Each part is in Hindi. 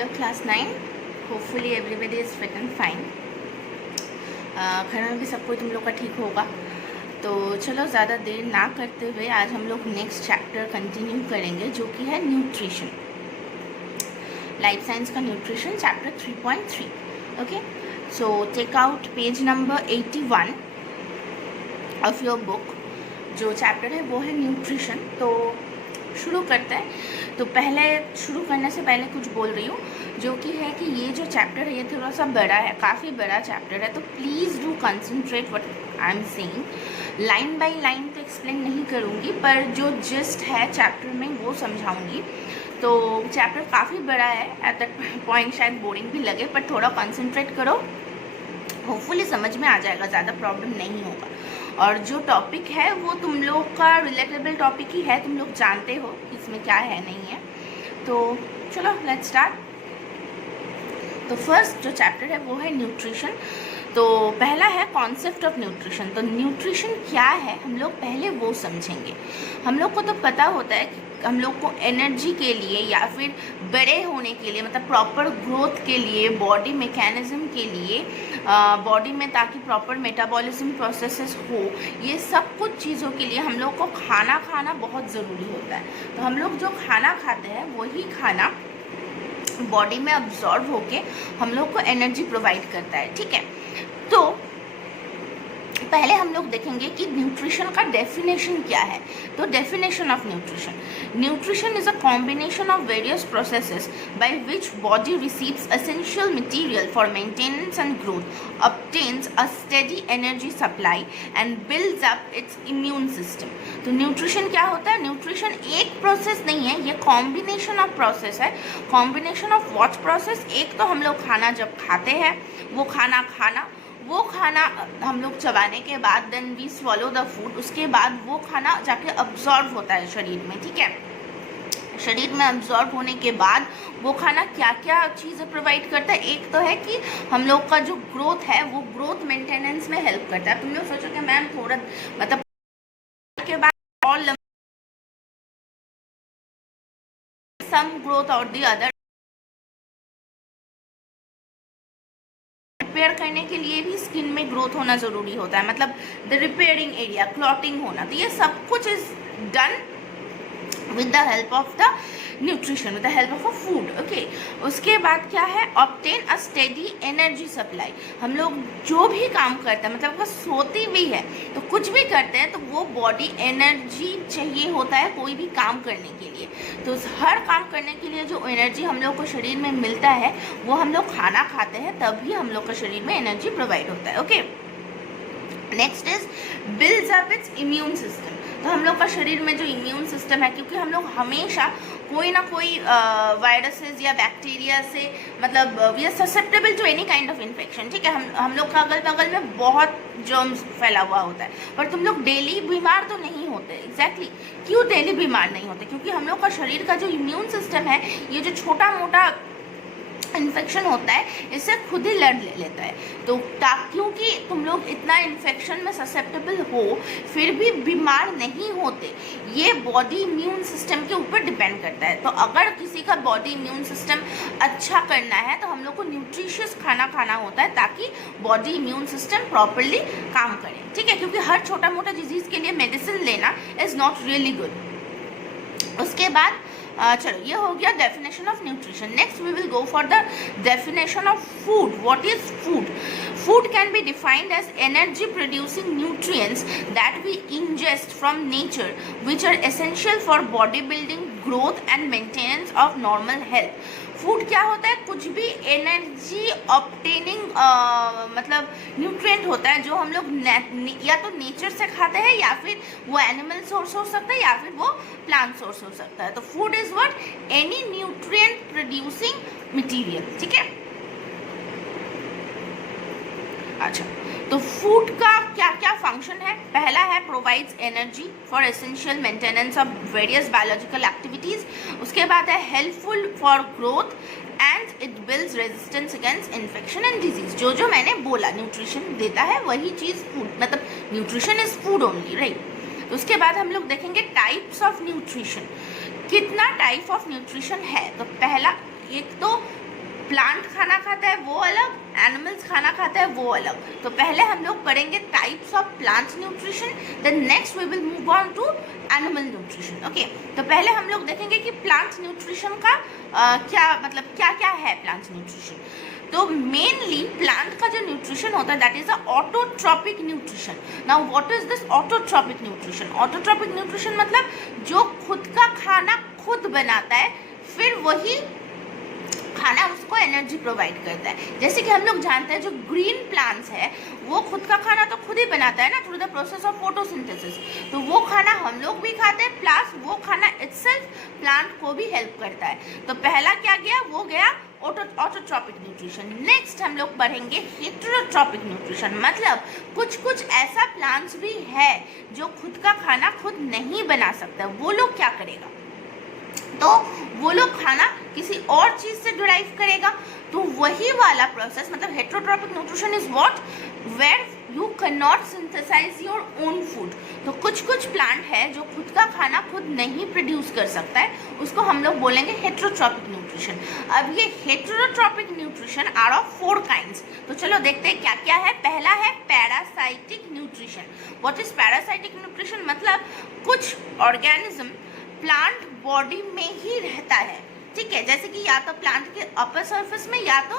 Hello class 9. Hopefully everybody is fit and fine. घर में भी सब कोई तुम लोग का ठीक होगा. तो चलो ज़्यादा देर ना करते हुए आज हम लोग नेक्स्ट चैप्टर कंटिन्यू करेंगे जो कि है न्यूट्रिशन. लाइफ साइंस का nutrition chapter 3.3. Okay, so take out page number 81 of your book. जो चैप्टर है वो है न्यूट्रिशन. तो शुरू करते हैं. तो पहले शुरू करने से पहले कुछ बोल रही हूँ जो कि है कि ये जो चैप्टर है ये थोड़ा सा बड़ा है, काफ़ी बड़ा चैप्टर है. तो please do concentrate what I am saying. Line by line तो एक्सप्लेन नहीं करूँगी, पर जो जिस्ट है चैप्टर में वो समझाऊँगी. तो चैप्टर काफ़ी बड़ा है, एट दैट पॉइंट शायद बोरिंग भी लगे, पर थोड़ा कंसंट्रेट करो, होपफुली समझ में आ जाएगा, ज़्यादा प्रॉब्लम नहीं होगा. और जो टॉपिक है वो तुम लोग का रिलेटेबल टॉपिक ही है, तुम लोग जानते हो इसमें क्या है नहीं है. तो चलो लेट्स स्टार्ट. तो फर्स्ट जो चैप्टर है वो है न्यूट्रिशन. तो पहला है कॉन्सेप्ट ऑफ न्यूट्रिशन. तो न्यूट्रिशन क्या है हम लोग पहले वो समझेंगे. हम लोग को तो पता होता है कि हम लोग को एनर्जी के लिए या फिर बड़े होने के लिए, मतलब प्रॉपर ग्रोथ के लिए, बॉडी मैकेनिज्म के लिए, बॉडी में ताकि प्रॉपर मेटाबॉलिज्म प्रोसेसेस हो, ये सब कुछ चीज़ों के लिए हम लोग को खाना खाना बहुत ज़रूरी होता है. तो हम लोग जो खाना खाते हैं वही खाना बॉडी में अब्जॉर्ब होके हम लोग को एनर्जी प्रोवाइड करता है. ठीक है, तो पहले हम लोग देखेंगे कि न्यूट्रिशन का डेफिनेशन क्या है. तो definition of nutrition. Nutrition is a combination of various processes by which body receives essential material for maintenance and growth, obtains a steady energy supply and builds up its immune system. तो न्यूट्रिशन क्या होता है? न्यूट्रिशन एक प्रोसेस नहीं है, ये कॉम्बिनेशन ऑफ प्रोसेस है. Combination of what process? एक तो हम लोग खाना जब खाते हैं वो खाना हम लोग चबाने के बाद then we swallow the food, उसके बाद वो खाना जाके अब्जॉर्ब होता है शरीर में. ठीक है, शरीर में अब्जॉर्ब होने के बाद वो खाना क्या क्या चीज़ें प्रोवाइड करता है? एक तो है कि हम लोग का जो ग्रोथ है वो ग्रोथ मेंटेनेंस में हेल्प करता है. तुम लोग सोचो कि मैम थोड़ा मतलब के बाद ऑल सम ग्रोथ और दी अदर रिपेयर करने के लिए भी स्किन में ग्रोथ होना ज़रूरी होता है, मतलब द रिपेयरिंग एरिया, क्लॉटिंग होना. तो ये सब कुछ is done with the help of the nutrition, with the help of a food. Okay, उसके बाद क्या है? obtain a steady energy supply. हम लोग जो भी काम करते हैं, मतलब वो सोती भी है तो कुछ भी करते हैं तो वो बॉडी एनर्जी चाहिए होता है कोई भी काम करने के लिए. तो हर काम करने के लिए जो एनर्जी हम लोग को शरीर में मिलता है वो हम लोग खाना खाते हैं, तभी हम लोग का शरीर में एनर्जी प्रोवाइड होता है. Okay, next is builds up it's immune system. तो हम लोग का शरीर में जो इम्यून सिस्टम है, क्योंकि हम लोग हमेशा कोई ना कोई वायरसेस या बैक्टीरिया से, मतलब we are susceptible to any kind of infection. ठीक है, हम लोग का अगल बगल में बहुत जर्म्स फैला हुआ होता है, पर तुम लोग डेली बीमार तो नहीं होते. एग्जैक्टली, क्यों डेली बीमार नहीं होते? क्योंकि हम लोग का शरीर का जो इम्यून सिस्टम है, ये जो छोटा मोटा इन्फेक्शन होता है इससे खुद ही लड़ ले लेता है. तो क्योंकि तुम लोग इतना इन्फेक्शन में ससेप्टेबल हो फिर भी बीमार नहीं होते, ये बॉडी इम्यून सिस्टम के ऊपर डिपेंड करता है. तो अगर किसी का बॉडी इम्यून सिस्टम अच्छा करना है तो हम लोग को न्यूट्रिशियस खाना खाना होता है ताकि बॉडी इम्यून सिस्टम प्रॉपरली काम करे. ठीक है, क्योंकि हर छोटा मोटा डिजीज़ के लिए मेडिसिन लेना इज़ नॉट रियली गुड. उसके बाद चलो ये हो गया definition of nutrition. Next we will go for the definition of food. What is food? Food can be defined as energy producing nutrients that we ingest from nature which are essential for bodybuilding, growth and maintenance of normal health. Food क्या होता है? कुछ भी एनर्जी ऑब्टेनिंग मतलब न्यूट्रिएंट होता है जो हम लोग या तो नेचर से खाते हैं, या फिर वो एनिमल सोर्स हो सकता है, या फिर वो प्लांट सोर्स हो सकता है. तो food is what? Any nutrient producing material. ठीक है, अच्छा, तो फूड का क्या क्या फंक्शन है? पहला है provides energy for essential maintenance of various biological activities. उसके बाद है helpful for growth and it builds resistance against infection and disease. जो मैंने बोला न्यूट्रिशन देता है वही चीज़ फूड, मतलब nutrition is food only, right. तो उसके बाद हम लोग देखेंगे टाइप्स ऑफ न्यूट्रिशन. कितना टाइप ऑफ न्यूट्रिशन है? तो पहला, एक तो प्लांट खाना खाता है वो अलग, एनिमल्स खाना खाता है वो अलग। तो पहले हम लोग पढ़ेंगे types of plant nutrition, then next we will move on to animal nutrition. Okay, तो पहले हम लोग देखेंगे कि प्लांट न्यूट्रिशन का क्या मतलब क्या क्या है प्लांट न्यूट्रिशन। तो मेनली प्लांट का जो न्यूट्रिशन होता है that is a autotrophic nutrition. Now what is this autotrophic nutrition? Autotrophic nutrition मतलब जो खुद का खाना खुद बनाता है, फिर वही खाना उसको एनर्जी प्रोवाइड करता है। जैसे कि हम लोग जानते हैं जो ग्रीन प्लांट्स है वो खुद का खाना तो खुद ही बनाता है ना, through the process of photosynthesis. तो वो खाना हम लोग भी खाते हैं, प्लस वो खाना इटसेल्फ प्लांट को भी हेल्प करता है। तो पहला क्या गया, वो गया ऑटोट्रॉपिक न्यूट्रिशन। नेक्स्ट हम लोग पढ़ेंगे हेटेरोट्रॉपिक न्यूट्रिशन, मतलब कुछ कुछ ऐसा प्लांट्स भी है जो खुद का खाना खुद नहीं बना सकता, वो लोग क्या करेगा, तो वो लोग खाना किसी और चीज से डिराइव करेगा। तो वही वाला प्रोसेस मतलब heterotrophic nutrition is what, where you can not synthesise your own food. तो कुछ कुछ प्लांट है जो खुद का खाना खुद नहीं प्रोड्यूस कर सकता है, उसको हम लोग बोलेंगे हेटेरोट्रॉपिक न्यूट्रिशन। अब ये heterotrophic nutrition are of 4 kinds. तो चलो देखते हैं क्या क्या है। पहला है parasitic nutrition. What is parasitic nutrition? मतलब कुछ ऑर्गेनिज्म प्लांट बॉडी में ही रहता है, ठीक है, जैसे कि या तो प्लांट के अपर सरफेस में या तो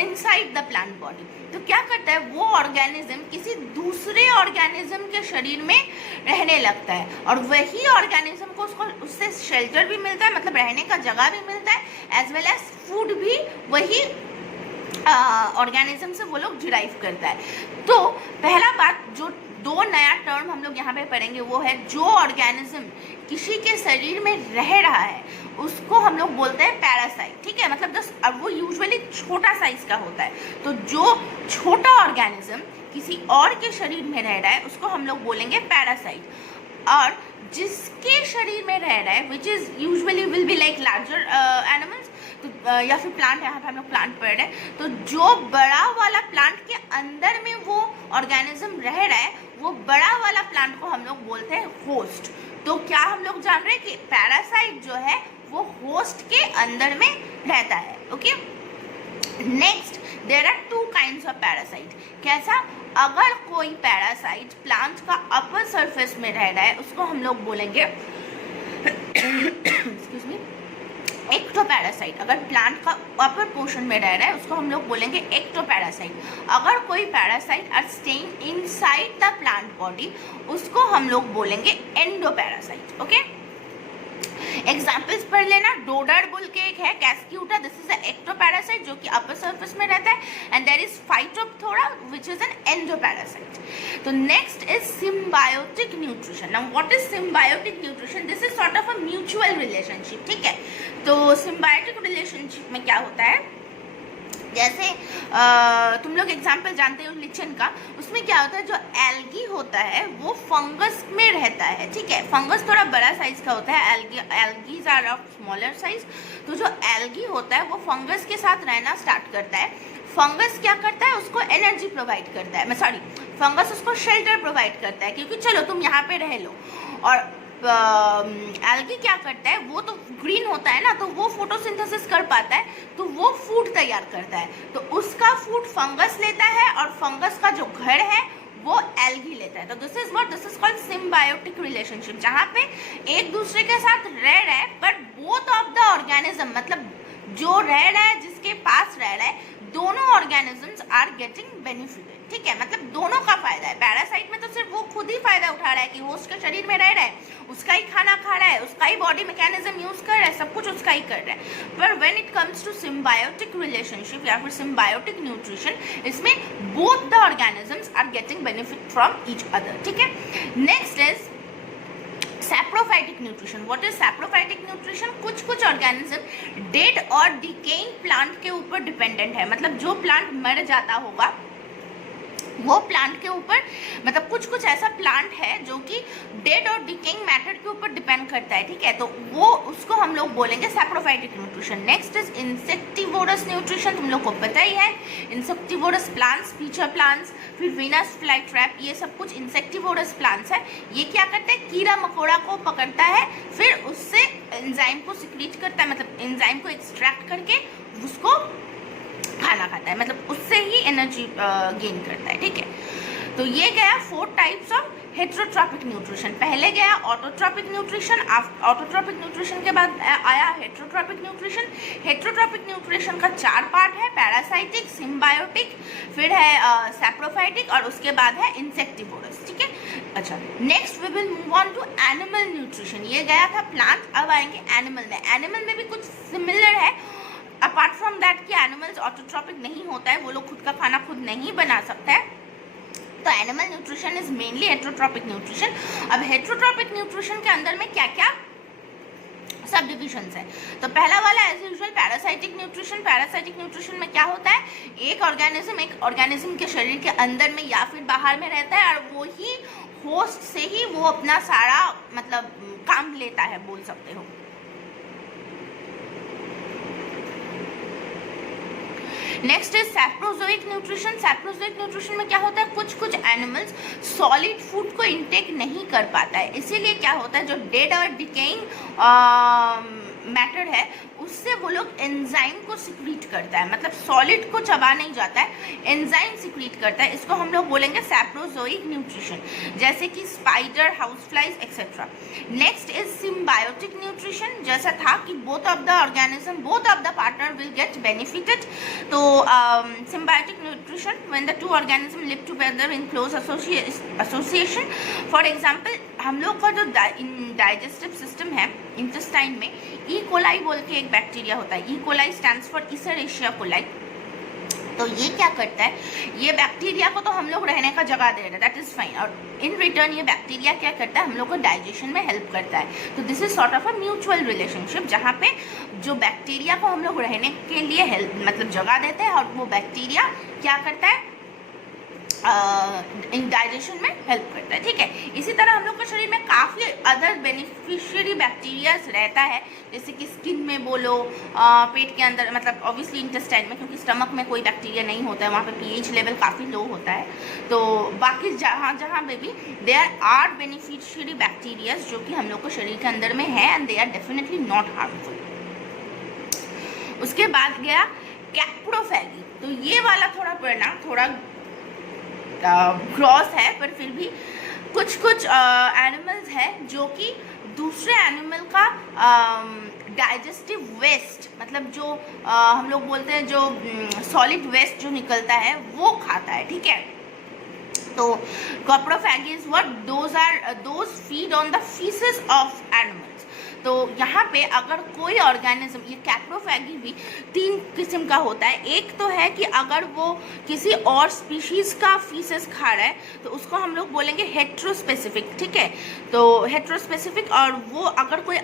इनसाइड द प्लांट बॉडी। तो क्या करता है वो ऑर्गेनिज्म किसी दूसरे ऑर्गेनिज्म के शरीर में रहने लगता है, और वही ऑर्गेनिज्म को उससे शेल्टर भी मिलता है, मतलब रहने का जगह भी मिलता है, एज वेल एज फूड भी वही ऑर्गेनिज्म से वो लोग डिराइव करता है। तो पहला बात, जो 2 नया टर्म हम लोग यहाँ पे पढ़ेंगे वो है जो ऑर्गेनिज्म किसी के शरीर में रह रहा है उसको हम लोग बोलते हैं पैरासाइट, ठीक है। मतलब अब वो यूजुअली छोटा साइज का होता है। तो जो छोटा ऑर्गेनिज्म किसी और के शरीर में रह रहा है उसको हम लोग बोलेंगे पैरासाइट, और जिसके शरीर में रह रहा है which is usually will be like larger animals, तो या फिर प्लांट, यहाँ पे हम लोग प्लांट पढ़ रहे हैं। तो जो बड़ा वाला प्लांट के अंदर में वो ऑर्गेनिज्म रह रहा है, वो बड़ा वाला प्लांट को हम लोग बोलते हैं होस्ट। तो क्या हम लोग जान रहे हैं कि पैरासाइट जो है वो होस्ट के अंदर में रहता है। Okay, next there are 2 kinds of parasite. कैसा? अगर कोई पैरासाइट प्लांट का अपर सरफेस में रह रहा है उसको हम लोग बोलेंगे एक्सक्यूज मी एक्टोपैरासाइट। अगर प्लांट का अपर पोर्शन में रह रहा है उसको हम लोग बोलेंगे एक्टोपैरासाइट। अगर कोई parasite are staying inside the plant body उसको हम लोग बोलेंगे एंडोपैरासाइट। ओके, एग्जाम्पल्स पढ़ लेना। डोडर बुल के एक है cuscuta, this is a ectoparasite जो कि अपर सरफेस में रहता है, and there is phytophthora which is an endoparasite. तो next is symbiotic nutrition. Now what is symbiotic nutrition? This is sort of a mutual relationship, ठीक है। तो सिम्बायोटिक रिलेशनशिप में क्या होता है, जैसे तुम लोग एग्जाम्पल जानते हो लिचन का, उसमें क्या होता है जो एल्गी होता है वो फंगस में रहता है, ठीक है। फंगस थोड़ा बड़ा साइज का होता है, algae are of smaller size. तो जो एल्गी होता है वो फंगस के साथ रहना स्टार्ट करता है। फंगस क्या करता है, उसको एनर्जी प्रोवाइड करता है, फंगस उसको शेल्टर प्रोवाइड करता है, क्योंकि चलो तुम यहाँ पे रह लो। और एल्गी क्या करता है, वो तो ग्रीन होता है ना, तो वो फोटोसिंथेसिस कर पाता है, तो वो फूड तैयार करता है। तो उसका फूड फंगस लेता है और फंगस का जो घर है वो एल्गी लेता है। तो this is called symbiotic relationship, जहाँ पे एक दूसरे के साथ रह रहा है, but both of the organism, मतलब जो रह रहा है जिसके पास रह रहा है, दोनों ऑर्गेनिजम्स आर गेटिंग बेनिफिटेड, ठीक है। मतलब दोनों का फायदा है। पैरासाइट में तो सिर्फ वो खुद ही फायदा उठा रहा है कि होस्ट के शरीर में रह रहा है, उसका ही खाना खा रहा है, उसका ही बॉडी मैकेनिज्म यूज कर रहा है, सब कुछ उसका ही कर रहा है। पर when it comes to symbiotic relationship या फिर सिम्बायोटिक न्यूट्रिशन, इसमें both the organisms are getting benefit from each other, ठीक है। Next is saprophytic nutrition. What is saprophytic nutrition? कुछ ऑर्गेनिज्म डेड और डिकेइंग प्लांट के ऊपर डिपेंडेंट है, मतलब जो प्लांट मर जाता होगा वो प्लांट के ऊपर, मतलब कुछ कुछ ऐसा प्लांट है जो कि डेड और डिकेइंग मैटर के ऊपर डिपेंड करता है, ठीक है। तो वो उसको हम लोग बोलेंगे saprophytic nutrition. Next is insectivorous nutrition, तुम लोग को पता ही है। इंसेक्टिवोरस प्लांट्स, फीचर प्लांट्स, फिर वीनस फ्लाई ट्रैप, ये सब कुछ इंसेक्टिवोरस प्लांट्स है। ये क्या करते हैं, कीड़ा मकोड़ा को पकड़ता है, फिर उससे एंजाइम को सिक्रीट करता है, मतलब एंजाइम को एक्सट्रैक्ट करके उसको खाना खाता है, मतलब उससे ही एनर्जी गेन करता है, ठीक है। तो ये गया 4 टाइप्स ऑफ हेट्रोट्रॉपिक न्यूट्रिशन। पहले गया ऑटोट्रॉपिक न्यूट्रिशन, ऑटोट्रॉपिक न्यूट्रिशन के बाद आया हेट्रोट्रॉपिक न्यूट्रिशन। हेट्रोट्रॉपिक न्यूट्रिशन का 4 पार्ट है, पैरासाइटिक, सिम्बायोटिक, फिर है सैप्रोफाइटिक और उसके बाद है इंसेक्टिवोरस, ठीक है। अच्छा, next we will move on to animal nutrition. ये गया था प्लांट, अब आएंगे एनिमल में। एनिमल में भी कुछ सिमिलर है, अपार्ट फ्रॉम दैट कि एनिमल्स ऑटोट्रॉपिक नहीं होता है, वो लोग खुद का खाना खुद नहीं बना सकता है। तो animal nutrition is mainly heterotrophic nutrition. अब हेट्रोट्रॉपिक न्यूट्रिशन के अंदर में क्या क्या सब डिविजन्स है। तो पहला वाला as usual parasitic nutrition. Parasitic nutrition में क्या होता है, एक ऑर्गेनिज्म के शरीर के अंदर में या फिर बाहर में रहता है और वो ही होस्ट से ही वो अपना सारा मतलब काम लेता है, बोल सकते हो। Next is saprozoic nutrition. Saprozoic nutrition में क्या होता है, कुछ कुछ एनिमल्स सॉलिड फूड को इंटेक नहीं कर पाता है, इसीलिए क्या होता है, जो डेड और डिकेइंग मैटर है उससे वो लोग एंजाइम को सिक्रीट करता है, मतलब सॉलिड को चबा नहीं जाता है, एंजाइम सिक्रीट करता है। इसको हम लोग बोलेंगे सैप्रोजोइक न्यूट्रिशन, जैसे कि spider, house flies etcetera. Next is symbiotic nutrition, जैसा था कि both of the partner will get benefited. तो symbiotic nutrition when the 2 organism live together in close association. For example, हम लोग का जो डाइजेस्टिव सिस्टम है इंटेस्टाइन में, ई कोलाई बोल के एक बैक्टीरिया होता है। E coli stands for Escherichia coli. तो ये क्या करता है, ये बैक्टीरिया को तो हम लोग रहने का जगह दे रहे हैं, दैट इज फाइन, और इन रिटर्न ये बैक्टीरिया क्या करता है, हम लोग को डाइजेशन में हेल्प करता है। तो this is sort of a mutual relationship, जहाँ पे जो बैक्टीरिया को हम लोग रहने के लिए हेल्प मतलब जगह देते हैं और वो बैक्टीरिया क्या करता है, डाइजेशन में हेल्प करता है, ठीक है। इसी तरह हम लोग के शरीर में काफ़ी अदर बेनिफिशियरी बैक्टीरियाज रहता है, जैसे कि स्किन में बोलो, पेट के अंदर, मतलब ऑब्वियसली इंटेस्टाइन में, क्योंकि स्टमक में कोई बैक्टीरिया नहीं होता है, वहाँ पे पीएच लेवल काफ़ी लो होता है। तो बाकी जहाँ जहाँ पे भी देयर आर बेनिफिशियरी बैक्टीरियाज जो कि हम लोग को शरीर के अंदर में है, and they are definitely not harmful. उसके बाद गया कैप्रोफैगी। तो ये वाला थोड़ा ग्रॉस है, पर फिर भी कुछ कुछ एनिमल्स हैं जो कि दूसरे एनिमल का डाइजेस्टिव वेस्ट, मतलब जो हम लोग बोलते हैं जो सॉलिड वेस्ट जो निकलता है वो खाता है, ठीक है। तो coprophagy is what, those feed on the faeces of animals. तो यहाँ पे अगर कोई ऑर्गेनिज्म, ये कैप्रोफैगी भी 3 किस्म का होता है। एक तो है कि अगर वो किसी और स्पीशीज़ का फीसेस खा रहा है तो उसको हम लोग बोलेंगे हेट्रोस्पेसिफिक, ठीक है। तो हेट्रोस्पेसिफिक, और वो अगर कोई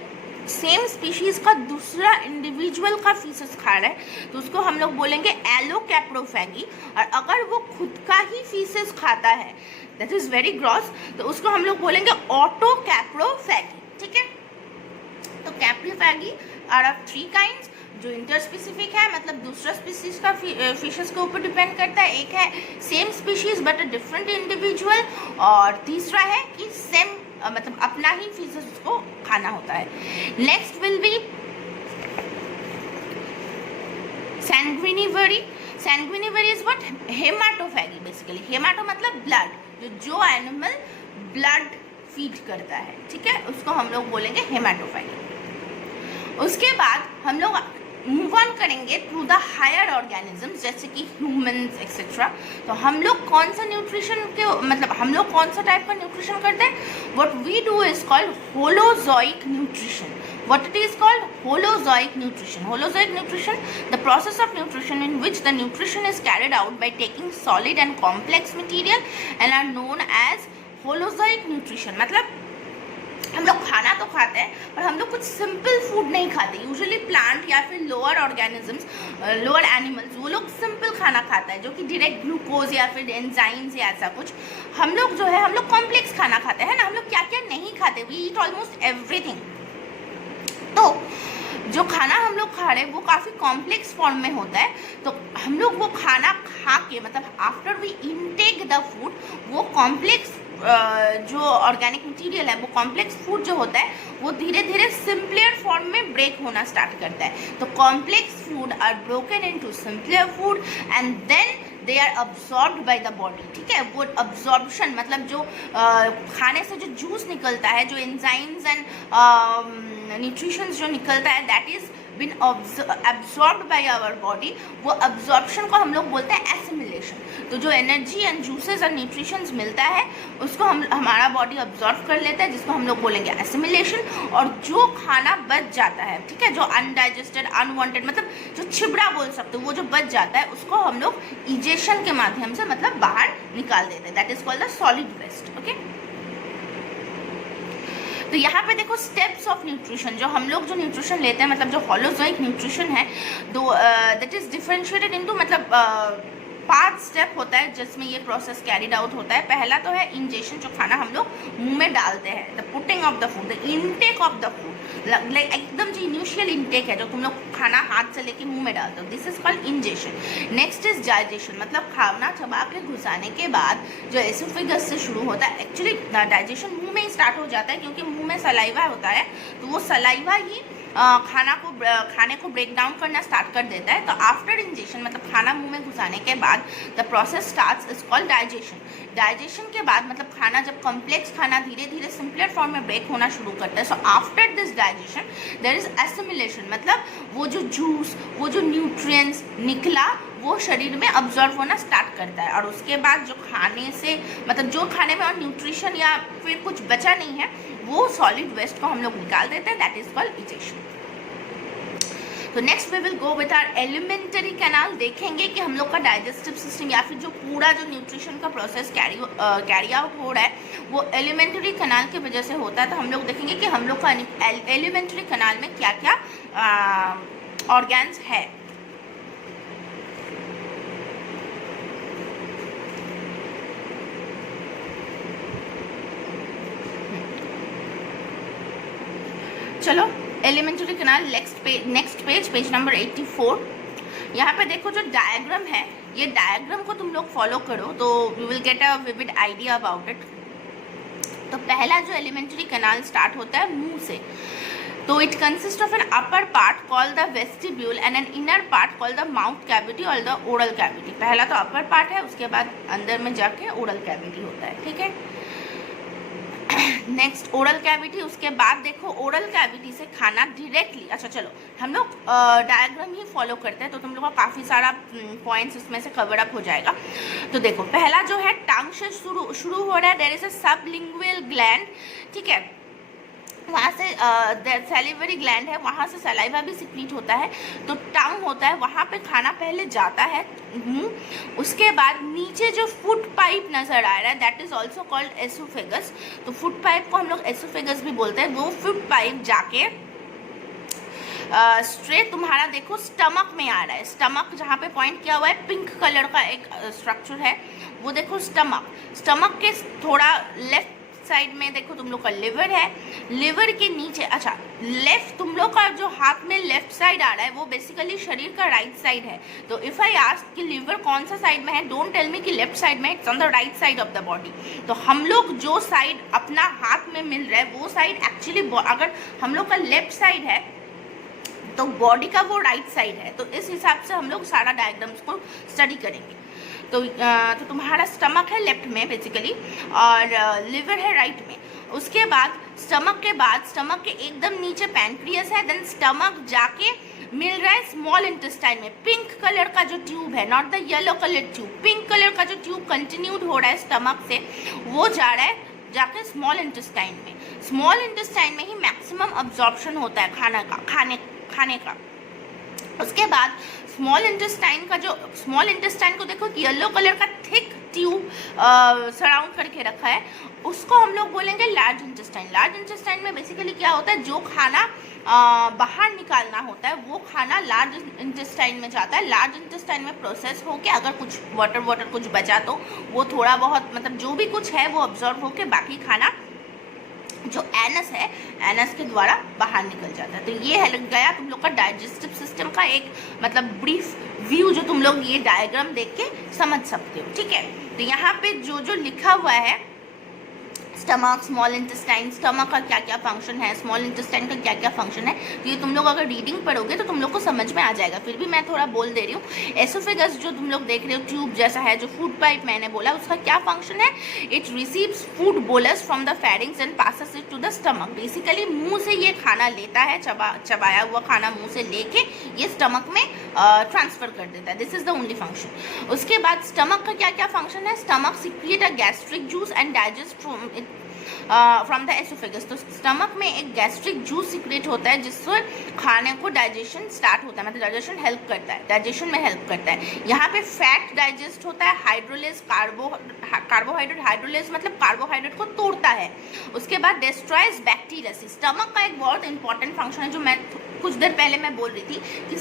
सेम स्पीशीज़ का दूसरा इंडिविजुअल का फीसेस खा रहा है तो उसको हम लोग बोलेंगे एलोकैप्रोफैगी। और अगर वो खुद का ही फीसेस खाता है, दैट इज़ वेरी ग्रॉस, तो उसको हम लोग बोलेंगे ऑटोकैप्रोफैगी, ठीक है। तो कैप्रोफैगी आर ऑफ 3 काइंड्स, जो इंटरस्पेसिफिक है, मतलब दूसरा स्पीशीज का फिशेस के ऊपर डिपेंड करता है। एक है same species but a different individual, और तीसरा है कि सेम मतलब अपना ही फिशेस उसको खाना होता है। Next will be sanguinivory. Sanguinivory is what, haematophagy basically. Haemato मतलब ब्लड, जो एनिमल ब्लड फीड करता है, ठीक है, उसको हम लोग बोलेंगे हेमाटोफैगी। उसके बाद हम लोग मूव ऑन करेंगे टू द हायर ऑर्गेनिजम्स, जैसे कि ह्यूमंस एक्सेट्रा। तो हम लोग कौन सा न्यूट्रिशन के, मतलब हम लोग कौन सा टाइप का न्यूट्रिशन करते हैं, what we do is called holozoic nutrition. What it is called? Holozoic nutrition. Holozoic nutrition, the process of nutrition in which the nutrition is carried out by taking solid and complex material and are known as holozoic nutrition. मतलब हम लोग खाना तो खाते हैं पर हम लोग कुछ सिंपल फूड नहीं खाते। यूजुअली प्लांट या फिर लोअर ऑर्गेनिजम्स, लोअर एनिमल्स, वो लोग सिंपल खाना खाता है जो कि डायरेक्ट ग्लूकोज या फिर एंजाइम्स या ऐसा कुछ। हम लोग जो है हम लोग कॉम्प्लेक्स खाना खाते हैं ना। हम लोग क्या क्या नहीं खाते, वी ईट ऑलमोस्ट एवरीथिंग। तो जो खाना हम लोग खा रहे हैं वो काफ़ी कॉम्प्लेक्स फॉर्म में होता है। तो हम लोग वो खाना खा के मतलब after we intake the food, वो कॉम्प्लेक्स जो ऑर्गेनिक मटेरियल है, वो कॉम्प्लेक्स फूड जो होता है वो धीरे धीरे सिंपलर फॉर्म में ब्रेक होना स्टार्ट करता है। तो complex food are broken into simpler food and then they are absorbed by the body. ठीक है, वो अब्जॉर्प्शन मतलब जो खाने से जो जूस निकलता है, जो एंजाइम्स एंड न्यूट्रिशंस जो निकलता है, that is been absorbed by our body, वो absorption को हम लोग बोलते हैं एसिमिलेशन। तो जो एनर्जी एंड जूसेस और न्यूट्रिशंस मिलता है उसको हमारा बॉडी अब्जॉर्ब कर लेता है, जिसको हम लोग बोलेंगे एसिमिलेशन। और जो खाना बच जाता है, ठीक है, जो अनडाइजेस्टेड अनवांटेड मतलब जो छिबड़ा बोल सकते हो, वो जो बच जाता है उसको हम लोग इजेशन के माध्यम से मतलब बाहर निकाल देते हैं। That is called the solid waste. Okay, तो यहाँ पे देखो स्टेप्स ऑफ न्यूट्रिशन। जो हम लोग जो न्यूट्रिशन लेते हैं मतलब जो होलोजोइक न्यूट्रिशन है, दो दैट इज डिफरेंशिएटेड इनटू मतलब 5 स्टेप होता है जिसमें ये प्रोसेस कैरिड आउट होता है। पहला तो है इंजेशन, जो खाना हम लोग मुंह में डालते हैं, the putting of the food, the intake of the food, like एकदम जो इनिशियल इनटेक है जो तुम लोग खाना हाथ से लेके मुंह में डालते हो, this is called ingestion. Next is digestion, मतलब खाना चबा के घुसाने के बाद जो एसोफेगस से शुरू होता है, एक्चुअली डाइजेशन मुंह में ही स्टार्ट हो जाता है क्योंकि मुंह में सलाइवा होता है, तो वो सलाइवा ही खाने को ब्रेक डाउन करना स्टार्ट कर देता है। तो आफ्टर इंजेशन मतलब खाना मुंह में घुसाने के बाद the process starts is called digestion. Digestion के बाद मतलब खाना जब कॉम्प्लेक्स खाना धीरे धीरे सिंपलर फॉर्म में ब्रेक होना शुरू करता है, so after this digestion there is assimilation, मतलब वो जो जूस, वो जो न्यूट्रिएंट्स निकला वो शरीर में अब्जॉर्व होना स्टार्ट करता है। और उसके बाद जो खाने से मतलब जो खाने में और न्यूट्रिशन या फिर कुछ बचा नहीं है, वो सॉलिड वेस्ट को हम लोग निकाल देते हैं, दैट इज कॉल्ड इजेशन। तो next we will go with our alimentary canal. देखेंगे कि हम लोग का डाइजेस्टिव सिस्टम या फिर जो पूरा जो न्यूट्रिशन का प्रोसेस कैरी आउट हो रहा है वो एलिमेंटरी कैनाल की वजह से होता है। तो हम लोग देखेंगे कि हम लोग का एलिमेंटरी कैनाल में क्या क्या ऑर्गेन्स है। चलो elementary canal next page number 84। यहाँ पे देखो जो डायग्राम है, ये डायग्राम को तुम लोग फॉलो करो तो you will get a vivid idea about it. तो पहला जो एलिमेंटरी कैनाल स्टार्ट होता है मुंह से। तो it consist of an upper part called the vestibule and an inner part called the mouth cavity और द ओरल कैविटी। पहला तो अपर पार्ट है, उसके बाद अंदर में जाके ओरल कैविटी होता है। ठीक है, नेक्स्ट ओरल कैविटी। उसके बाद देखो ओरल कैविटी से खाना डायरेक्टली, अच्छा चलो हम लोग डायग्राम ही फॉलो करते हैं तो तुम लोग का काफ़ी सारा पॉइंट्स उसमें से कवर अप हो जाएगा। तो देखो पहला जो है टंग से शुरू हो रहा है, there is a sublingual gland. ठीक है, वहाँ से सैलिवरी ग्लैंड है, वहाँ से सलाइवा भी सिक्रीट होता है। तो टंग होता है, वहाँ पे खाना पहले जाता है मुंह। उसके बाद नीचे जो फूड पाइप नज़र आ रहा है that is also called oesophagus. तो फूड पाइप को हम लोग एसोफेगस भी बोलते हैं। वो फूड पाइप जाके स्ट्रेट तुम्हारा देखो स्टमक में आ रहा है। स्टमक जहाँ पे पॉइंट किया हुआ है पिंक कलर का एक स्ट्रक्चर है, वो देखो स्टमक के थोड़ा लेफ्ट साइड में देखो तुम लोग का लिवर है। लिवर के नीचे, अच्छा लेफ्ट तुम लोग का जो हाथ में लेफ्ट साइड आ रहा है वो बेसिकली शरीर का राइट साइड है। तो इफ़ आई आस्क कि लिवर कौन सा साइड में है, डोंट टेल मी कि लेफ्ट साइड में, it's on the right side of the body. तो हम लोग जो साइड अपना हाथ में मिल रहा है वो साइड एक्चुअली अगर हम लोग का लेफ्ट साइड है तो बॉडी का वो राइट साइड है। तो इस हिसाब से हम लोग सारा डायग्राम्स को स्टडी करेंगे। तो तुम्हारा स्टमक है लेफ्ट में बेसिकली और लिवर है राइट में। उसके बाद स्टमक के एकदम नीचे पैनक्रियस है। देन स्टमक जाके मिल रहा है स्मॉल इंटेस्टाइन में। पिंक कलर का जो ट्यूब है, not the yellow colour tube, pink colour का जो ट्यूब कंटिन्यूड हो रहा है स्टमक से, वो जा रहा है जाके स्मॉल इंटेस्टाइन में। स्मॉल इंटेस्टाइन में ही मैक्सिमम अब्जॉर्प्शन होता है खाने का। उसके बाद स्मॉल इंटेस्टाइन को देखो येलो कलर का थिक ट्यूब सराउंड करके रखा है, उसको हम लोग बोलेंगे लार्ज इंटेस्टाइन। लार्ज इंटेस्टाइन में बेसिकली क्या होता है, जो खाना बाहर निकालना होता है वो खाना लार्ज इंटेस्टाइन में जाता है। लार्ज इंटेस्टाइन में प्रोसेस होके अगर कुछ वाटर कुछ बचा तो वो थोड़ा बहुत मतलब जो भी कुछ है वो ऑब्जॉर्व होके बाकी खाना जो एनस है, एनस के द्वारा बाहर निकल जाता है। तो ये है लग गया तुम लोग का डाइजेस्टिव सिस्टम का एक मतलब ब्रीफ व्यू, जो तुम लोग ये डायग्राम देख के समझ सकते हो। ठीक है, तो यहाँ पे जो जो लिखा हुआ है स्टमक, स्मॉल इंटेस्टाइन, स्टमक का क्या क्या फंक्शन है, स्मॉल इंटेस्टाइन का क्या क्या फंक्शन है, तो ये तुम लोग अगर रीडिंग पढ़ोगे तो तुम लोग को समझ में आ जाएगा। फिर भी मैं थोड़ा बोल दे रही हूँ। एसोफेगस जो तुम लोग देख रहे हो ट्यूब जैसा है, जो फूड पाइप मैंने बोला, उसका क्या फंक्शन है, it receives food bolus from the pharynx and passes it to the stomach. Basically मुंह से ये खाना लेता है, चबाया हुआ खाना मुंह से लेके ये स्टमक में ट्रांसफर कर देता है। This is the only function. उसके बाद स्टमक का क्या क्या फंक्शन है, stomach secrete a gastric juice and digest from the oesophagus. तो स्टमक में एक गैस्ट्रिक जूस सिक्रेट होता है जिससे खाने को डाइजेशन स्टार्ट होता है, मतलब डाइजेशन हेल्प करता है, डाइजेशन में हेल्प करता है। यहाँ पे फैट डाइजेस्ट होता है, हाइड्रोलेज कार्बोहाइड्रेट, हाइड्रोलेज मतलब कार्बोहाइड्रेट को तोड़ता है। उसके बाद डिस्ट्रॉयज बैक्टीरिया। स्टमक का एक बहुत इंपॉर्टेंट फंक्शन है जो मैं कुछ देर पहले मैं बोल रही थी कि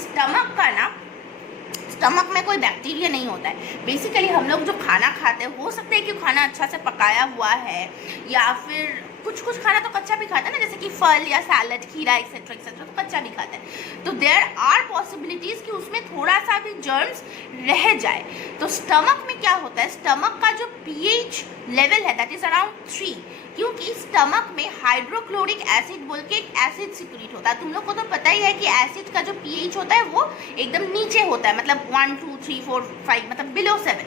स्टमक में कोई बैक्टीरिया नहीं होता है। बेसिकली हम लोग जो खाना खाते हैं, हो सकता है कि खाना अच्छा से पकाया हुआ है या फिर कुछ खाना तो कच्चा भी खाता है ना, जैसे कि फल या सैलड, खीरा एक्सेट्रा एक्सेट्रा, तो कच्चा भी खाता है। तो देयर आर पॉसिबिलिटीज कि उसमें थोड़ा सा भी जर्म्स रह जाए। तो स्टमक में क्या होता है, स्टमक का जो पीएच लेवल है दैट इज अराउंड 3, क्योंकि स्टमक में हाइड्रोक्लोरिक एसिड बोल के एक एसिड सिक्रीट होता है। तुम लोग को तो पता ही है कि एसिड का जो पीएच होता है वो एकदम नीचे होता है, मतलब 1 2 3 4 5 मतलब बिलो 7।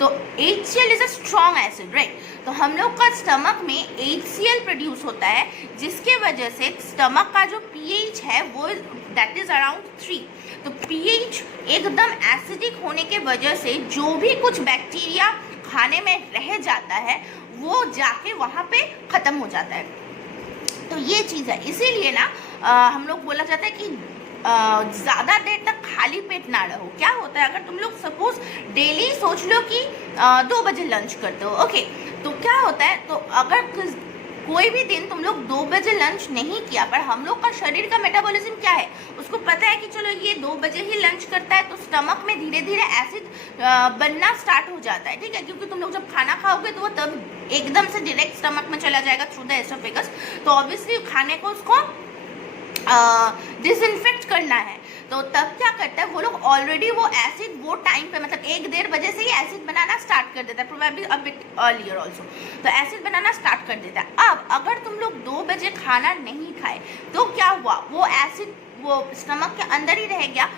तो HCl is a strong acid, right. तो हम लोग का स्टमक में HCl प्रोड्यूस होता है, जिसके वजह से स्टमक का जो पीएच है वो दैट इज अराउंड 3। तो पीएच एकदम एसिडिक होने के वजह से जो भी कुछ बैक्टीरिया खाने में रह जाता है वो जाके वहाँ पे ख़त्म हो जाता है। तो ये चीज़ है, इसीलिए ना हम लोग बोला जाता है कि ज़्यादा देर तक खाली पेट ना रहो। क्या होता है, अगर तुम लोग सपोज डेली सोच लो कि 2 बजे लंच करते हो, ओके, तो क्या होता है, तो अगर कोई भी दिन तुम लोग 2 बजे लंच नहीं किया, पर हम लोग का शरीर का मेटाबॉलिज्म क्या है, उसको पता है कि चलो ये 2 बजे ही लंच करता है, तो स्टमक में धीरे धीरे एसिड बनना स्टार्ट हो जाता है। ठीक है, क्योंकि तुम लोग जब खाना खाओगे तो वो तब एकदम से डायरेक्ट स्टमक में चला जाएगा थ्रू द एसोफेगस। तो ऑब्वियसली खाने को उसको डिसइंफेक्ट करना है। तो तब क्या करता है वो लोग, ऑलरेडी वो एसिड वो टाइम पे मतलब 1-1.5 बजे से ही एसिड बनाना स्टार्ट कर देता है, probably a bit earlier also. तो एसिड बनाना स्टार्ट कर देता है। अब अगर तुम लोग 2 बजे खाना नहीं खाए तो क्या हुआ, वो एसिड वो स्टमक के अंदर ही रह गया।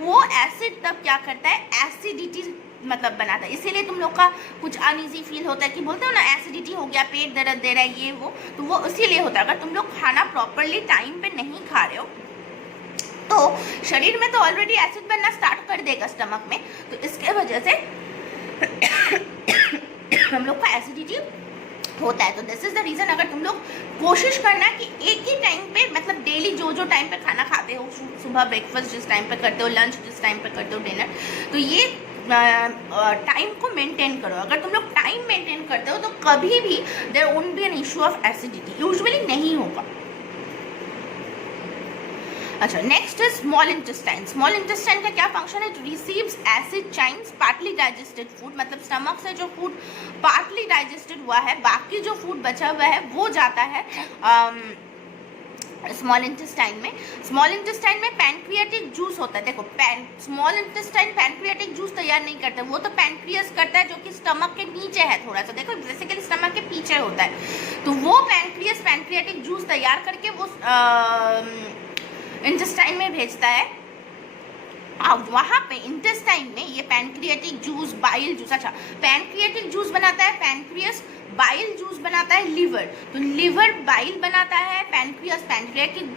वो एसिड तब क्या करता है, एसिडिटी मतलब बनाता है। इसीलिए तुम लोग का कुछ अनईजी फील होता है कि बोलते हो ना एसिडिटी हो गया, पेट दर्द दे रहा है, ये वो, तो वो इसीलिए होता है। अगर तुम लोग खाना प्रॉपरली टाइम पे नहीं खा रहे हो तो शरीर में तो ऑलरेडी एसिड बनना स्टार्ट कर देगा स्टमक में, तो इसके वजह से हम लोग का एसिडिटी होता है। तो दिस इज द रीज़न, अगर तुम लोग कोशिश करना कि एक ही टाइम पे मतलब डेली जो टाइम पे खाना खाते हो, सुबह ब्रेकफास्ट जिस टाइम पे करते हो, लंच जिस टाइम पे करते हो, डिनर, तो ये टाइम को मेंटेन करो। अगर तुम लोग टाइम मेंटेन करते हो तो कभी भी there won't be an issue of acidity, usually नहीं होगा। अच्छा, next is small intestine. Small intestine का क्या फंक्शन है, it receives acid chyme partly digested food, मतलब स्टमक से जो फूड पार्टली डाइजेस्टेड हुआ है, बाकी जो फूड बचा हुआ है वो जाता है स्मॉल इंटेस्टाइन में। स्मॉल इंटेस्टाइन में पैनक्रियाटिक जूस होता है। देखो, स्मॉल इंटेस्टाइन पैनक्रियाटिक जूस तैयार नहीं करता, वो तो पैनक्रियस करता है, जो कि स्टमक के नीचे है थोड़ा सा। देखो, बेसिकली स्टमक के पीछे होता है। तो वो पैनक्रियाटिक जूस तैयार करके वो इंटेस्टाइन में भेजता है। अब वहाँ पे इंटेस्टाइन में ये पैनक्रियाटिक जूस, बाइल जूस, अच्छा पैनक्रियाटिक जूस बनाता है पैनक्रियस, बाइल जूस बनाता है लीवर, तो लीवर बाइल बनाता है, पैनक्रियस पैनक्रियाटिक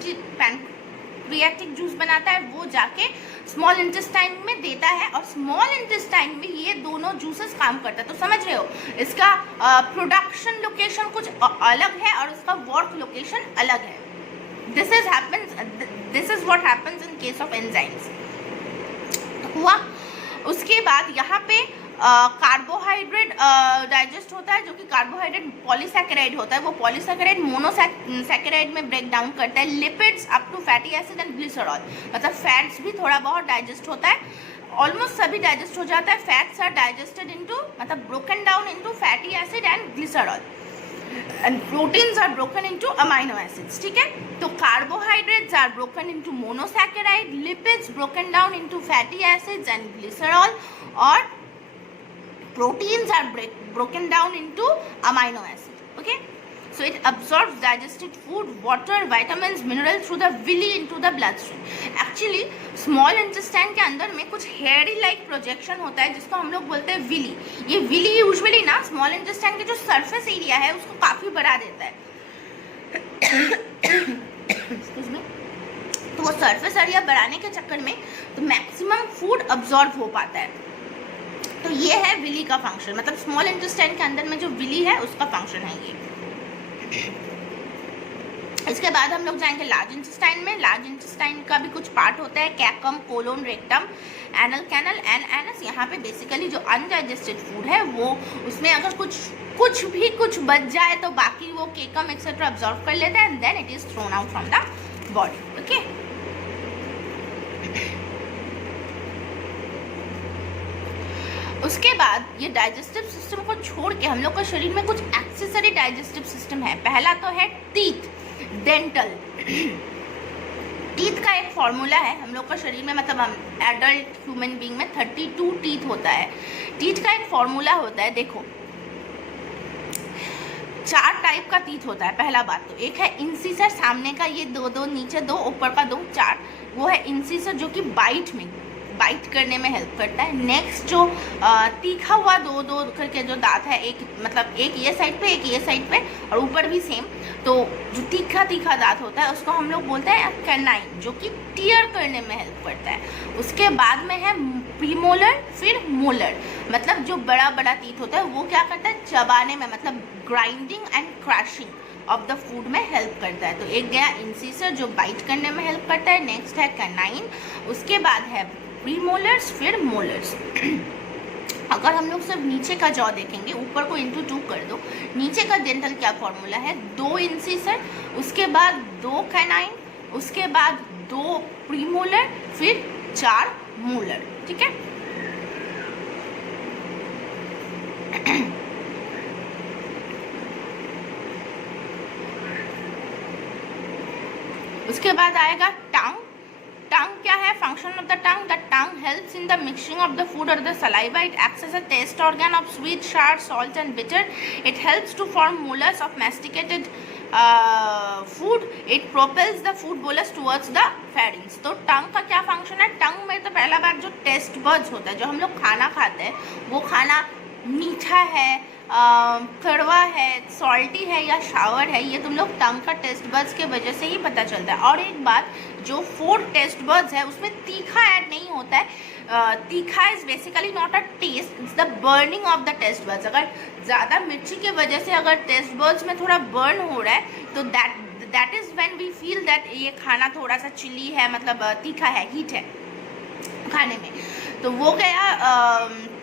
जूस बनाता है, वो जाके स्मॉल इंटेस्टाइन में देता है, और स्मॉल इंटेस्टाइन में ये दोनों जूसेस काम करता है। तो समझ रहे हो, इसका प्रोडक्शन लोकेशन कुछ अलग है और इसका वर्क लोकेशन अलग है। This is what happens in case of enzymes। हुआ। उसके बाद यहाँ पे कार्बोहाइड्रेट डाइजेस्ट होता है, जो कि कार्बोहाइड्रेट पॉलीसैकेराइड होता है, वो पॉलीसैकेराइड मोनोसैकेराइड में ब्रेक डाउन करता है। Lipids up to fatty acid and glycerol, मतलब फैट्स भी थोड़ा बहुत डाइजेस्ट होता है, ऑलमोस्ट सभी डाइजेस्ट हो जाता है। फैट्स आर डाइजेस्टेड इनटू, मतलब broken down into fatty acid and glycerol, and proteins are broken into amino acids, ठीक है। तो carbohydrates are broken into monosaccharide, lipids broken down into fatty acids and glycerol, और proteins are broken down into amino acid. Okay, so it absorbs digested food, water, vitamins, minerals through the villi into the bloodstream. Actually small intestine के अंदर में कुछ hairy like projection होता है जिसको हम लोग बोलते हैं विली। ये विली यूजुअली ना स्मॉल इंटेस्टाइन के जो सरफेस एरिया है उसको काफ़ी बढ़ा देता है। Excuse me. तो वो सरफेस एरिया बढ़ाने के चक्कर में तो मैक्सिमम फूड अब्जॉर्ब हो पाता है। तो ये है विली का फंक्शन, मतलब स्मॉल इंटेस्टाइन के अंदर में जो विली है उसका फंक्शन है ये। इसके बाद हम लोग जाएंगे लार्ज इंटेस्टाइन में। लार्ज इंटेस्टाइन का भी कुछ पार्ट होता है, caecum, colon, rectum, anal canal and anus. यहाँ पे बेसिकली जो अनडाइजेस्टेड फूड है वो, उसमें अगर कुछ बच जाए तो बाकी वो केकम एक्सेट्रा अब्जॉर्व कर लेता है and then it is thrown out from the body. Okay, उसके बाद ये डाइजेस्टिव सिस्टम को छोड़ के हम लोग का शरीर में कुछ एक्सेसरी डाइजेस्टिव सिस्टम है। पहला तो है टीथ, डेंटल। टीथ का एक फॉर्मूला है हम लोग का शरीर में, मतलब हम एडल्ट ह्यूमन बीइंग में 32 टीथ होता है। टीथ का एक फॉर्मूला होता है, देखो 4 टाइप का टीथ होता है। पहला बात तो एक है इंसिसर, सामने का ये दो, नीचे 2, ऊपर का 2, 4, वो है इंसिसर जो कि बाइट करने में हेल्प करता है। नेक्स्ट जो तीखा हुआ 2 करके जो दांत है, एक मतलब एक ये साइड पे एक ये साइड पे और ऊपर भी सेम, तो जो तीखा दांत होता है उसको हम लोग बोलते हैं कैनाइन, जो कि टीयर करने में हेल्प करता है। उसके बाद में है प्रीमोलर, फिर मोलर, मतलब जो बड़ा टीथ होता है वो क्या करता है, चबाने में, मतलब grinding and crushing of the food में हेल्प करता है। तो एक गया इंसिसर जो बाइट करने में हेल्प करता है, नेक्स्ट है कैनाइन, उसके बाद है प्रीमोलर्स, फिर मोलर्स। अगर हम लोग सिर्फ नीचे का जॉ देखेंगे, ऊपर को इंटू 2 कर दो, नीचे का डेंटल क्या फॉर्मूला है, 2 इंसिसर, उसके बाद 2 कैनाइन, उसके बाद 2 प्रीमोलर, फिर 4 मोलर, ठीक है। उसके बाद आएगा टंग। टंग क्या है, function of the tongue, the tongue helps in the mixing of the food और the saliva, it acts as a taste organ of sweet, sour, salt and bitter, it helps to form molars of masticated food, it propels the food bolus towards the pharynx. तो टंग का क्या फंक्शन है, टंग में तो पहला बात जो टेस्ट बड्स होता है, जो हम लोग खाना खाते हैं वो खाना मीठा है, कड़वा है, सॉल्टी है या शावर है, ये तुम लोग टंग का टेस्ट बड्स के वजह से ही पता चलता है। और एक बात, जो 4 टेस्ट बड्स है उसमें तीखा ऐड नहीं होता है। तीखा is basically not a taste, it's the burning of the taste buds. अगर ज़्यादा मिर्ची के वजह से अगर टेस्ट बड्स में थोड़ा बर्न हो रहा है तो that is when we feel that ये खाना थोड़ा सा चिली है, मतलब तीखा है, हीट है खाने में। तो वो गया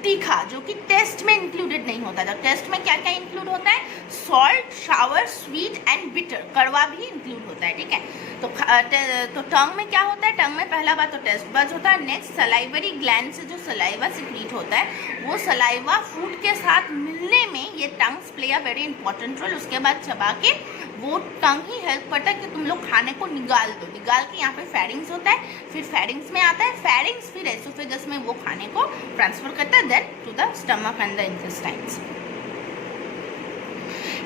तीखा, जो कि टेस्ट में इंक्लूडेड नहीं होता था। टेस्ट में क्या क्या इंक्लूड होता है, salt, shower, sweet and bitter, कड़वा भी इंक्लूड होता है, ठीक है। तो टंग में क्या होता है, टंग में पहला बात तो टेस्ट बड्स होता है। नेक्स्ट सलाइवरी ग्लैंड से जो सलाइवा सिक्रीट होता है, वो सलाइवा फूड के साथ मिलने में ये tongues play a very important role. उसके बाद चबा के वो टंग ही हेल्प करता है कि तुम लोग खाने को निकाल दो। निकाल के यहाँ पे फेरिंग्स होता है, फिर फेरिंग्स में आता है, फेरिंग्स फिर एसोफेगस में वो खाने को ट्रांसफर करता है, then to the stomach and the intestines.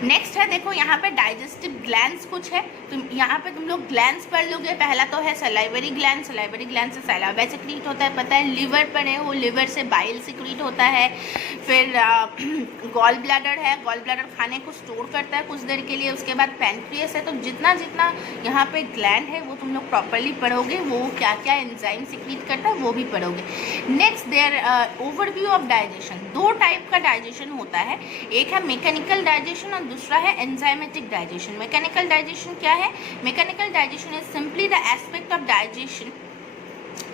Next है, देखो यहाँ पे डाइजेस्टिव ग्लैंड्स कुछ है, यहाँ पे तुम लोग ग्लैंड्स पढ़ लोगे। पहला तो है सलाइवरी ग्लैंड, सलाइवरी ग्लैंड से सलाइवा सिक्रीट होता है, पता है। लिवर पढ़े हो, लिवर से बाइल सिक्रीट होता है। फिर गॉल ब्लैडर है, गॉल ब्लैडर खाने को स्टोर करता है कुछ देर के लिए। उसके बाद पैनक्रियस है। तो जितना जितना यहाँ पे ग्लैंड है वो तुम लोग प्रॉपरली पढ़ोगे, वो क्या क्या एंजाइम सिक्रीट करता है वो भी पढ़ोगे। Next there overview of digestion. 2 type का डाइजेशन होता है, एक है मैकेनिकल डाइजेशन और दूसरा है एंजाइमेटिक डाइजेशन। मैकेनिकल डाइजेशन क्या है, mechanical digestion is simply the aspect of digestion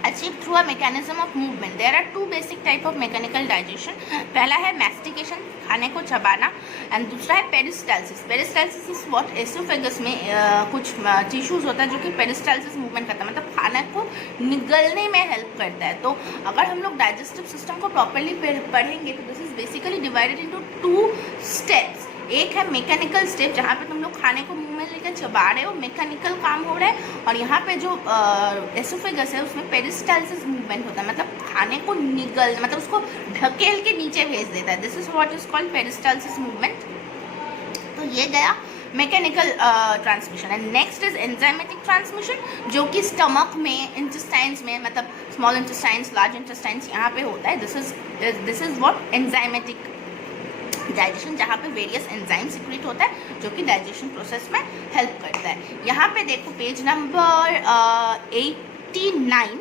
achieve through a mechanism of movement. There are two basic type of mechanical digestion. पहला है मैस्टिकेशन, खाने को चबाना, एंड दूसरा है peristalsis. Peristalsis is what, oesophagus में कुछ टिश्यूज होता है जो कि पेरिस्टाल्सिस मूवमेंट करता है, मतलब खाने को निगलने में हेल्प करता है। तो अगर हम लोग डाइजेस्टिव सिस्टम को प्रॉपरली पढ़ेंगे तो this is basically divided into two steps. एक है मैकेनिकल स्टेप जहाँ पे तुम लोग खाने को मुंह में लेकर चबा रहे हो, मैकेनिकल काम हो रहा है, और यहाँ पे जो एसोफेगस है उसमें पेरिस्टाल्सिस मूवमेंट होता है, मतलब खाने को निगल, मतलब उसको ढकेल के नीचे भेज देता है। This is what is called peristalsis movement. तो ये गया mechanical transmission. And next is enzymatic transmission, जो कि स्टमक में, इंटेस्टाइन्स में, मतलब स्मॉल इंटेस्टाइन्स, लार्ज इंटेस्टाइन्स, यहाँ पे होता है। This is what enzymatic digestion, जहाँ पे वेरियस एंजाइम सिक्रेट होता है जो कि डाइजेशन प्रोसेस में हेल्प करता है। यहाँ पे देखो पेज नंबर 89,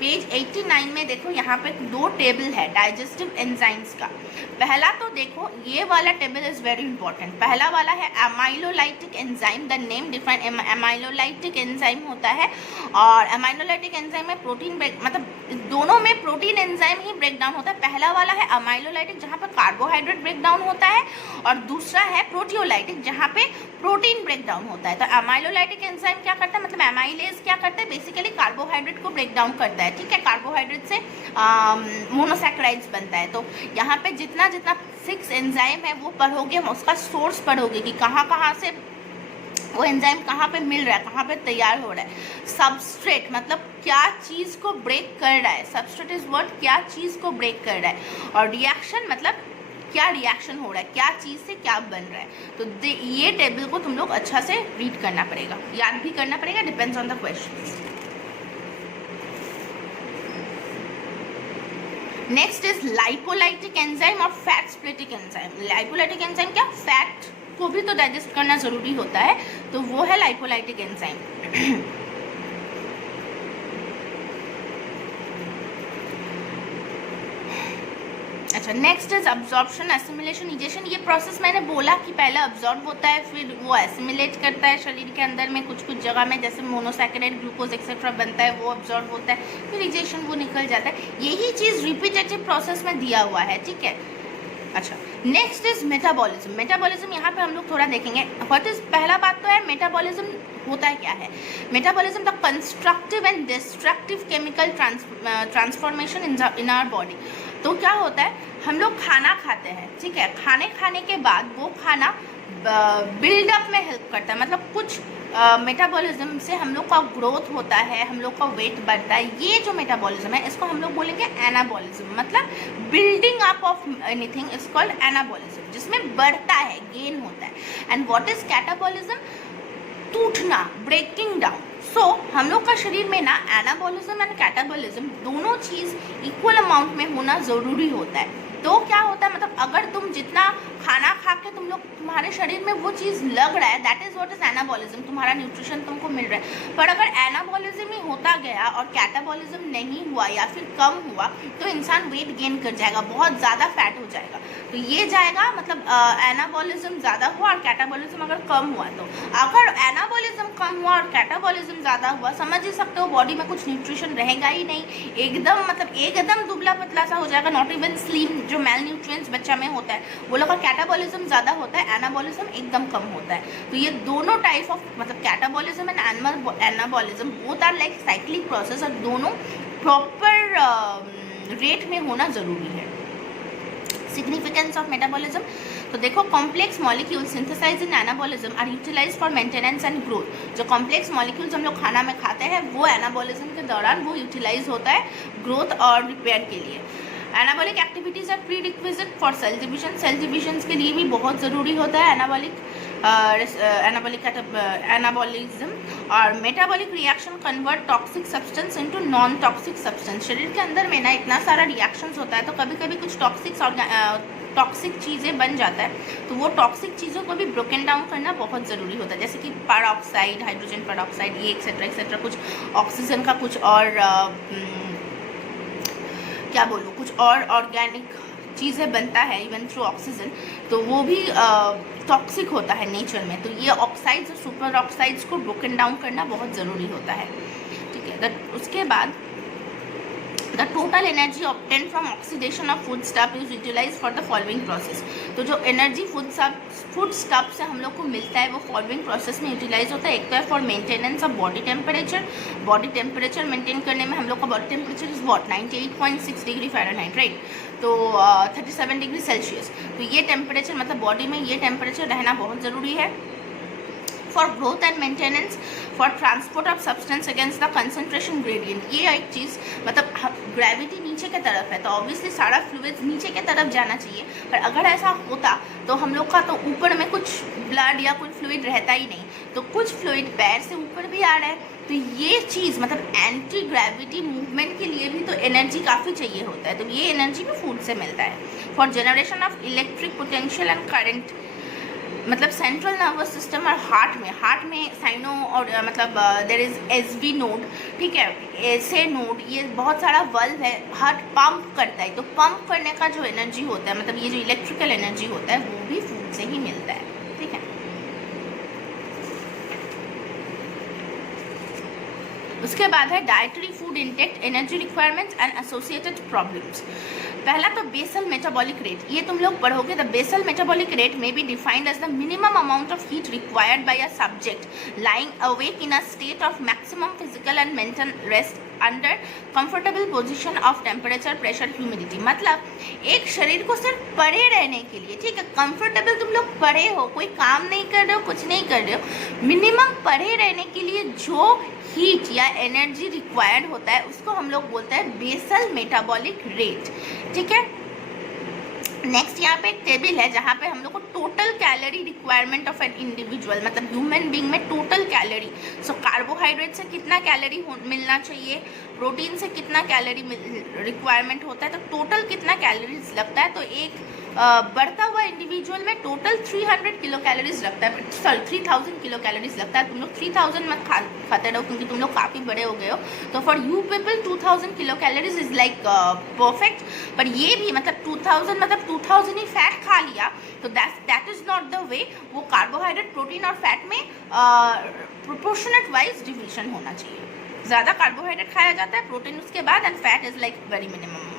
पेज 89 में देखो यहाँ पे दो टेबल है डाइजेस्टिव एंजाइम्स का। पहला तो देखो ये वाला टेबल इज वेरी इंपॉर्टेंट। पहला वाला है एमाइलोलाइटिक enzyme, the name define एमाइलोलाइटिक enzyme होता है, और एमाइलोलाइटिक एंजाइम में प्रोटीन ब्रेक, मतलब दोनों में प्रोटीन एंजाइम ही ब्रेक डाउन होता है। पहला वाला है एमाइलोलाइटिक जहाँ पे कार्बोहाइड्रेट ब्रेक डाउन होता है, और दूसरा है प्रोटियोलाइटिक जहाँ पे प्रोटीन ब्रेक डाउन होता है। तो एमाइलोलाइटिक एंजाइम क्या करता है, मतलब एमाइलेज क्या करता है, बेसिकली कार्बोहाइड्रेट को ब्रेक डाउन करता है, ठीक है। कार्बोहाइड्रेट से मोनोसैकेराइड्स बनता है। तो यहाँ पे जितना 6 एंजाइम है वो पढ़ोगे, उसका सोर्स पढ़ोगे कि कहाँ से वो एंजाइम कहाँ पे मिल रहा है, कहाँ पे तैयार हो रहा है। सबस्ट्रेट मतलब क्या चीज़ को ब्रेक कर रहा है, सबस्ट्रेट इज वर्ड क्या चीज़ को ब्रेक कर रहा है, और रिएक्शन मतलब क्या रिएक्शन हो रहा है, क्या चीज़ से क्या बन रहा है। तो ये टेबल को तुम लोग अच्छा से रीड करना पड़ेगा, याद भी करना पड़ेगा, depends on the question. Next is lipolytic enzyme और fat splitting enzyme. Lipolytic enzyme क्या, फैट को भी तो डाइजेस्ट करना जरूरी होता है, तो वो है लाइपोलाइटिक एंजाइम। अच्छा, next is absorption, assimilation, egestion. ये प्रोसेस मैंने बोला कि पहले अब्जॉर्ब होता है, फिर वो एसिमिलेट करता है शरीर के अंदर में कुछ जगह में, जैसे मोनोसैकेराइड, ग्लूकोज एक्सेट्रा बनता है, वो अब्जॉर्ब होता है, फिर इजेशन वो निकल जाता है। यही चीज़ रिपीटेटिव प्रोसेस में दिया हुआ है, ठीक है। अच्छा, नेक्स्ट इज मेटाबॉलिज्म। मेटाबॉलिज्म यहाँ पे हम लोग थोड़ा देखेंगे। व्हाट इज, पहला बात तो है मेटाबॉलिज्म होता है क्या है। Metabolism the constructive and destructive chemical transformation in our body. तो क्या होता है, हम लोग खाना खाते हैं, ठीक है, खाने के बाद वो खाना बिल्डअप में हेल्प करता है, मतलब कुछ मेटाबॉलिज्म से हम लोग का ग्रोथ होता है, हम लोग का वेट बढ़ता है। ये जो मेटाबॉलिज्म है इसको हम लोग बोलेंगे एनाबॉलिज्म, मतलब building up of anything is called anabolism, जिसमें बढ़ता है, गेन होता है। एंड व्हाट इज कैटाबॉलिज्म, टूटना, ब्रेकिंग डाउन। सो हम लोग का शरीर में ना एनाबॉलिज्म एंड कैटाबॉलिज्म दोनों चीज़ इक्वल अमाउंट में होना ज़रूरी होता है। तो क्या होता है, मतलब अगर तुम जितना खाना खा के तुम्हारे शरीर में वो चीज़ लग रहा है, that is what is anabolism, तुम्हारा न्यूट्रिशन तुमको मिल रहा है। पर अगर एनाबॉलिज्म ही होता गया और कैटाबॉलिज्म नहीं हुआ या फिर कम हुआ तो इंसान वेट गेन कर जाएगा, बहुत ज़्यादा फैट हो जाएगा। तो ये जाएगा, मतलब एनाबॉलिज्म ज़्यादा हुआ और कैटाबॉलिज्म अगर कम हुआ, तो अगर एनाबॉलिज्म कम हुआ और कैटाबॉलिज्म ज़्यादा हुआ, समझ ही सकते हो बॉडी में कुछ न्यूट्रिशन रहेगा ही नहीं, एकदम मतलब एकदम दुबला पतला सा हो जाएगा, नॉट इवन स्लिम। जो मेल न्यूट्रिएंट्स बच्चा में होता है वो लोग का कैटाबॉलिज्म ज़्यादा होता है, एनाबॉलिज्म एकदम कम होता है। तो ये दोनों टाइप ऑफ, मतलब catabolism and anabolism both are like cyclic process, और दोनों प्रॉपर रेट में होना ज़रूरी है। सिग्निफिकेंस ऑफ मेटाबॉलिज्म, तो देखो complex molecule synthesise in anabolism are utilise for maintenance and growth. जो कॉम्प्लेक्स मॉलिक्यूल्स हम लोग खाना में खाते हैं वो एनाबॉलिज्म के दौरान वो यूटिलाइज होता है ग्रोथ और रिपेयर के लिए। Anabolic activities are pre requisite for cell division, cell division के लिए भी बहुत ज़रूरी होता है एनाबॉलिज्म। और metabolic reaction convert toxic substance into non toxic substance. शरीर के अंदर में ना इतना सारा रिएक्शंस होता है, तो कभी कभी कुछ टॉक्सिक चीज़ें बन जाता है, तो वो टॉक्सिक चीज़ों को भी ब्रोकन डाउन करना बहुत ज़रूरी होता है, जैसे कि पेरोक्साइड, हाइड्रोजन पेरोक्साइड, ये एक्सेट्रा, कुछ ऑक्सीजन का कुछ और क्या बोलूँ, कुछ और ऑर्गेनिक चीज़ें बनता है इवन थ्रू ऑक्सीजन, तो वो भी टॉक्सिक होता है नेचर में। तो ये ऑक्साइड्स और सुपर ऑक्साइड्स को ब्रोकन डाउन करना बहुत ज़रूरी होता है, ठीक है। उसके बाद The total energy obtained from oxidation of food stuff is utilized for the following process. तो जो एनर्जी फूड स्टफ से हम लोग को मिलता है वो फॉलोइंग प्रोसेस में यूटिलाइज होता है. एक तो है for maintenance of body temperature maintain करने में हम लोग का body temperature is what 98.6 degree Fahrenheit, right. तो 37 डिग्री सेल्सियस. तो ये टेम्परेचर मतलब बॉडी में ये टेम्परेचर रहना बहुत ज़रूरी है. For growth and maintenance, for transport of substance against the concentration gradient. ये एक चीज़ मतलब ग्रेविटी नीचे की तरफ है तो ऑब्वियसली सारा फ्लूइड्स नीचे की तरफ जाना चाहिए. पर अगर ऐसा होता तो हम लोग का तो ऊपर में कुछ ब्लड या कुछ फ्लूइड रहता ही नहीं, तो कुछ फ्लूइड पैर से ऊपर भी आ रहा है. तो ये चीज़ मतलब एंटी ग्रेविटी मूवमेंट के लिए भी तो एनर्जी काफ़ी चाहिए होता है. तो ये एनर्जी भी फूड से मिलता है. For generation of electric potential and current, मतलब सेंट्रल नर्वस सिस्टम और हार्ट में साइनो और मतलब देर इज़ एसवी नोड, ठीक है, ऐसे नोड, ये बहुत सारा वल्व है. हार्ट पंप करता है, तो पंप करने का जो एनर्जी होता है मतलब ये जो इलेक्ट्रिकल एनर्जी होता है वो भी फूड से ही मिलता है, ठीक है. उसके बाद है dietary food intake, energy requirements and associated problems. पहला तो बेसल मेटाबॉलिक रेट, ये तुम लोग पढ़ोगे. The basal metabolic rate may be defined as the minimum amount of heat required by a subject lying awake in a state of maximum physical and mental rest under comfortable position of temperature, pressure, humidity. मतलब एक शरीर को सिर्फ पड़े रहने के लिए, ठीक है, कंफर्टेबल तुम लोग पड़े हो, कोई काम नहीं कर रहे हो, कुछ नहीं कर रहे हो, मिनिमम पड़े रहने के लिए जो हीट या एनर्जी रिक्वायर्ड होता है उसको हम लोग बोलते हैं बेसल मेटाबॉलिक रेट, ठीक है. नेक्स्ट यहाँ पे एक टेबल है जहाँ पे हम लोग को total calorie requirement of an individual, मतलब ह्यूमन बीइंग में टोटल कैलोरी. सो कार्बोहाइड्रेट से कितना कैलोरी मिलना चाहिए, प्रोटीन से कितना कैलोरी रिक्वायरमेंट होता है, तो टोटल कितना कैलोरीज लगता है. तो एक बढ़ता हुआ इंडिविजुअल में टोटल 300 किलो कैलोरीज लगता है, सॉरी 3000 किलो कैलोरीज लगता है. तुम लोग 3000 मत खाते रहो क्योंकि तुम लोग काफ़ी बड़े हो गए हो. तो for you people 2000 kilo calories is like perfect. पर ये भी मतलब 2000 मतलब 2000 ही फैट खा लिया तो that is not the way. वो कार्बोहाइड्रेट, प्रोटीन और फैट में प्रोपोर्शनेट वाइज डिविजन होना चाहिए. ज़्यादा कार्बोहाइड्रेट खाया जाता है, प्रोटीन उसके बाद, and fat is like very minimum.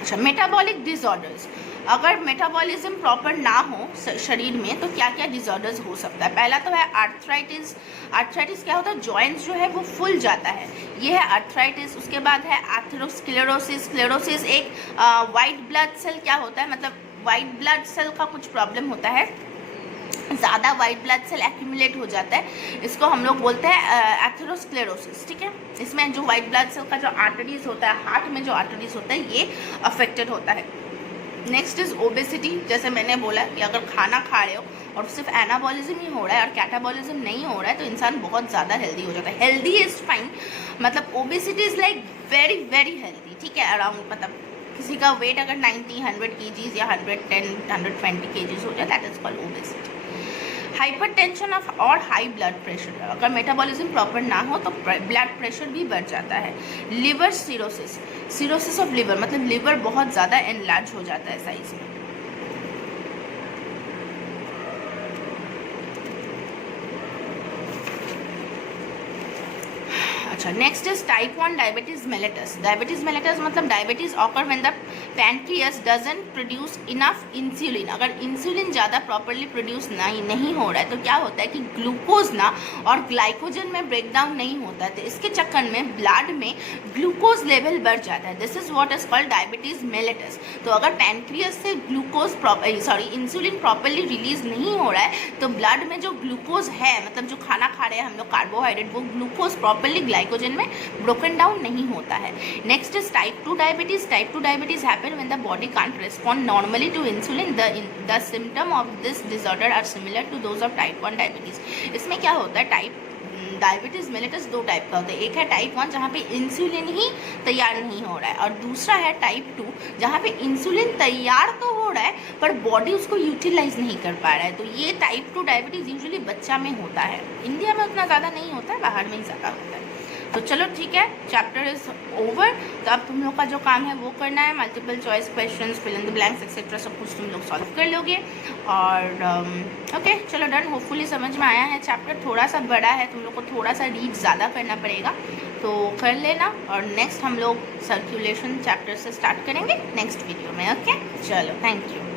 अच्छा, मेटाबॉलिक डिसऑर्डर्स. अगर मेटाबॉलिज्म प्रॉपर ना हो शरीर में तो क्या क्या डिसऑर्डर्स हो सकता है. पहला तो है आर्थराइटिस. आर्थराइटिस क्या होता है, जॉइंट्स जो है वो फूल जाता है, ये है आर्थराइटिस. उसके बाद है एथेरोस्क्लेरोसिस. स्क्लेरोसिस एक वाइट ब्लड सेल क्या होता है, मतलब वाइट ब्लड सेल का कुछ प्रॉब्लम होता है, ज़्यादा वाइट ब्लड सेल एक्यूमुलेट हो जाता है, इसको हम लोग बोलते हैं एथेरोस्क्लेरोसिस, ठीक है. इसमें जो वाइट ब्लड सेल का जो आर्टरीज होता है, हार्ट में जो आर्टरीज होता है ये अफेक्टेड होता है. Next is obesity. जैसे मैंने बोला कि अगर खाना खा रहे हो और सिर्फ एनाबॉलिज्म ही हो रहा है और कैटाबॉलिज्म नहीं हो रहा है तो इंसान बहुत ज़्यादा हेल्दी हो जाता है. हेल्दी इज फाइन, मतलब obesity is like very very healthy, ठीक है. अराउंड मतलब किसी का वेट अगर 90-100 kgs या 110-120 kgs हो जाए, that is called obesity. Hypertension of और हाई ब्लड प्रेशर. अगर मेटाबॉलिज्म प्रॉपर ना हो तो ब्लड प्रेशर भी बढ़ जाता है. Liver cirrhosis. Cirrhosis of liver मतलब लिवर बहुत ज़्यादा एनलार्ज हो जाता है साइज में. अच्छा, next is type 1 diabetes mellitus. Diabetes mellitus मतलब diabetes occur when the pancreas doesn't produce enough insulin. अगर इंसुलिन ज़्यादा प्रॉपरली प्रोड्यूस नहीं हो रहा है तो क्या होता है कि ग्लूकोज ना और ग्लाइकोजन में ब्रेकडाउन नहीं होता है, तो इसके चक्कर में ब्लड में ग्लूकोज लेवल बढ़ जाता है. This is what is called diabetes mellitus. तो अगर पैनक्रियास से ग्लूकोज इंसुलिन प्रॉपरली रिलीज नहीं हो रहा है तो ब्लड में जो ग्लूकोज है, मतलब जो खाना खा रहे हैं हम लोग कार्बोहाइड्रेट, वो ग्लूकोज प्रॉपरली ग्लाइकोजन में ब्रोकन डाउन नहीं होता है. Next is type 2 diabetes. Type 2 diabetes happen when the body can't respond normally to insulin. The symptom of this disorder are similar to those of type 1 diabetes. इसमें क्या होता है, टाइप डायबिटीज मेलिटस दो टाइप का होता है. एक है टाइप 1 जहाँ पे इंसुलिन ही तैयार नहीं हो रहा है, और दूसरा है टाइप 2 जहाँ पे इंसुलिन तैयार तो हो रहा है पर बॉडी उसको यूटिलाइज नहीं कर पा रहा है. तो ये टाइप 2 डायबिटीज़ यूजुअली बच्चा में होता है. इंडिया में उतना ज़्यादा नहीं होता है, बाहर में ही ज़्यादा होता है. तो चलो ठीक है, चैप्टर इज़ ओवर। तो अब तुम लोग का जो काम है वो करना है, multiple choice questions, fill in the blanks etcetera सब कुछ तुम लोग सॉल्व कर लोगे। और ओके चलो डन, होपफुली समझ में आया है। चैप्टर थोड़ा सा बड़ा है, तुम लोग को थोड़ा सा रीड ज़्यादा करना पड़ेगा, तो कर लेना। और नेक्स्ट हम लोग सर्कुलेशन चैप्टर से स्टार्ट करेंगे नेक्स्ट वीडियो में। ओके चलो, थैंक यू।